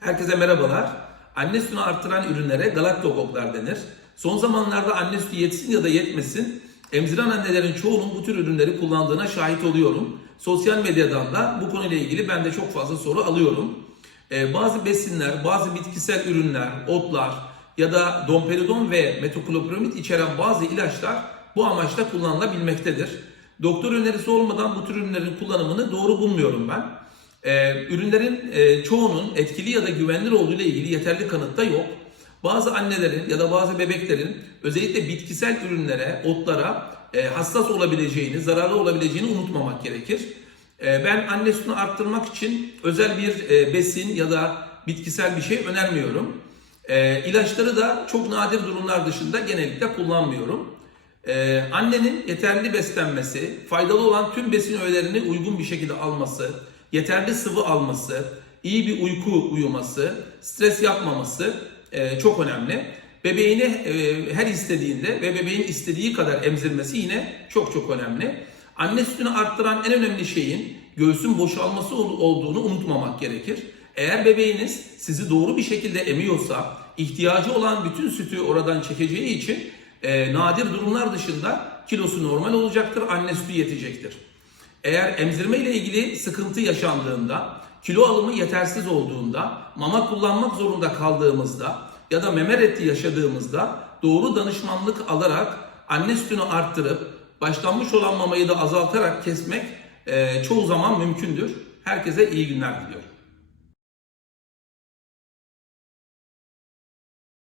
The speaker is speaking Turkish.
Herkese merhabalar. Anne sütünü arttıran ürünlere galaktokoklar denir. Son zamanlarda anne sütü yetsin ya da yetmesin emziren annelerin çoğunun bu tür ürünleri kullandığına şahit oluyorum. Sosyal medyadan da bu konuyla ilgili ben de çok fazla soru alıyorum. Ee, bazı besinler, bazı bitkisel ürünler, otlar ya da domperidon ve metoklopramid içeren bazı ilaçlar bu amaçla kullanılabilmektedir. Doktor önerisi olmadan bu tür ürünlerin kullanımını doğru bulmuyorum ben. Ee, ürünlerin e, çoğunun etkili ya da güvenilir olduğu ile ilgili yeterli kanıt da yok. Bazı annelerin ya da bazı bebeklerin özellikle bitkisel ürünlere, otlara e, hassas olabileceğini, zararlı olabileceğini unutmamak gerekir. E, ben anne sütünü arttırmak için özel bir besin ya da bitkisel bir şey önermiyorum. E, ilaçları da çok nadir durumlar dışında genellikle kullanmıyorum. Annenin yeterli beslenmesi, faydalı olan tüm besin öğelerini uygun bir şekilde alması, yeterli sıvı alması, iyi bir uyku uyuması, stres yapmaması e, çok önemli. Bebeğini e, her istediğinde ve bebeğin istediği kadar emzirmesi yine çok çok önemli. Anne sütünü arttıran en önemli şeyin göğsün boşalması ol- olduğunu unutmamak gerekir. Eğer bebeğiniz sizi doğru bir şekilde emiyorsa, ihtiyacı olan bütün sütü oradan çekeceği için e, nadir durumlar dışında kilosu normal olacaktır, anne sütü yetecektir. Eğer emzirme ile ilgili sıkıntı yaşandığında, kilo alımı yetersiz olduğunda, mama kullanmak zorunda kaldığımızda ya da meme reddi yaşadığımızda doğru danışmanlık alarak anne sütünü arttırıp başlanmış olan mamayı da azaltarak kesmek e, çoğu zaman mümkündür. Herkese iyi günler diliyorum.